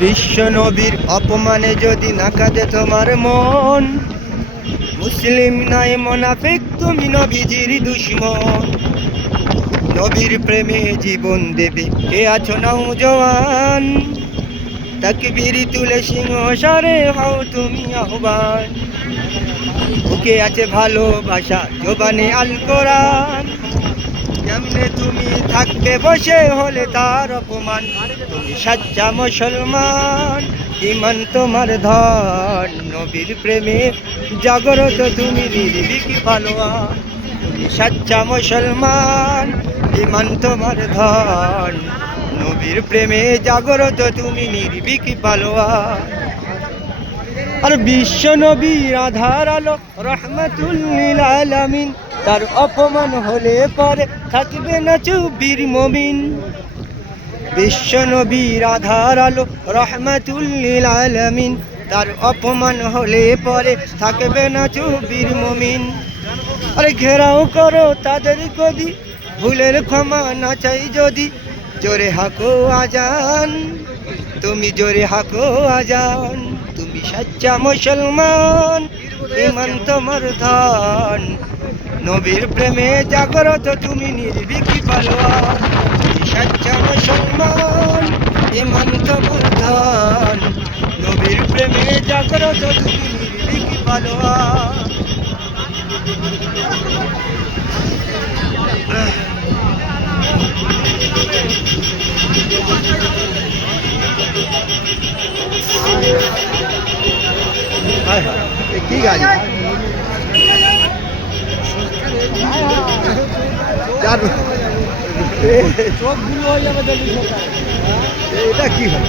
বিশ্ব নবীর অপমানে যদি না কাঁদে তোমার মন, মুসলিম নয় মুনাফিক, তুমি নবীজির দুশমন। নবীর প্রেমে জীবন দেবে কে আছো নওজওয়ান, তাকবীর তুলে সিংহসারে হও তুমি আহ্বান। বুকে আছে ভালোবাসা জবানে আল কোরআন, কেমনে তুমি থাকবে বসে হলে তার অপমান। তুমি সাচ্চা মুসলমান, ইমান তোমার ধন, নবীর প্রেমে জাগ্রত তুমি নির্ভীক পালোয়ান। তুমি সাচ্চা মুসলমান, ইমান তোমার ধন, নবীর প্রেমে জাগ্রত তুমি নির্ভীক পালোয়ান। আর বিশ্ব নবীর আধার আলো রহমাতুল লিল আলামিন, তার অপমান হলে পরে থাকবে না চুপ বীর মুমিন। বিশ্ব নবীর আধার আলো রহমাতুল লিল আলামিন, তার অপমান হলে পরে থাকবে না চুপ বীর মুমিন। আরে ঘেরাও করো তাদের গদি, ভুলের ক্ষমা না চাই যদি, জোরে হাকো আজান, তুমি জোরে হাকো আজান। তুমি সাচ্চা মুসলমান, ইমান তোমার ধন, নবীর প্রেমে জাগ্রত তুমি নির্ভীক পালোয়ান। তুমি সাচ্চা মুসলমান, ইমান তোমার ধন, নবীর প্রেমে জাগ্রত তুমি নির্ভীক পালোয়ান। কি গাড়ি চোখগুলো হয়ে যাবে, এটা কি হয়?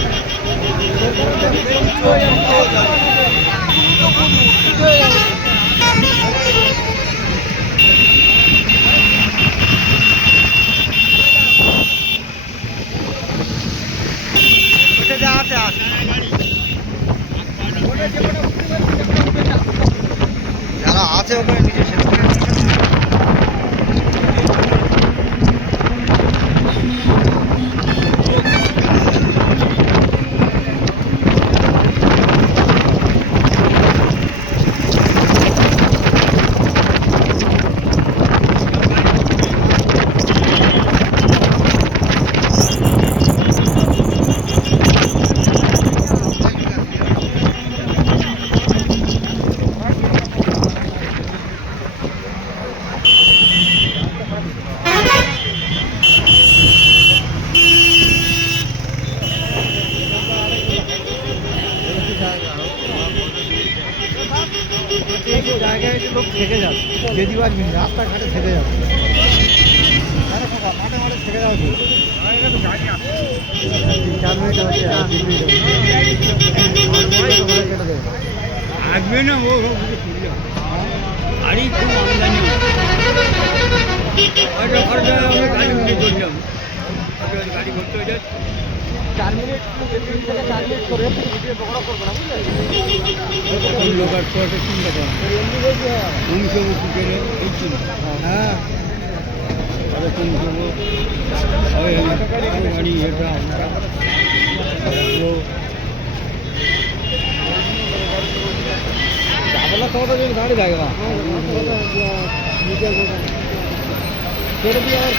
যারা আছে ওখানে নিজে জায়গায় লোক থেকে যাবে, যদি পারবি রাস্তাঘাটে থেকে যাবে, মাঠে মাঠে থেকে যাবে। 4 মিনিট হচ্ছে, আসবে না ও গাড়ি খুব আমদানি, গাড়ি করলাম, গাড়ি করতে হয়ে যাচ্ছে 4 মিনিট থেকে 4 মিনিট করে পকড়া করবো না, বুঝলে? লোক আর শর্টে চিন্তা করা অংশমুখী করে এইছিল। হ্যাঁ গাড়ি এটা चावला तो गाड़ी जाएगा केटे दिया और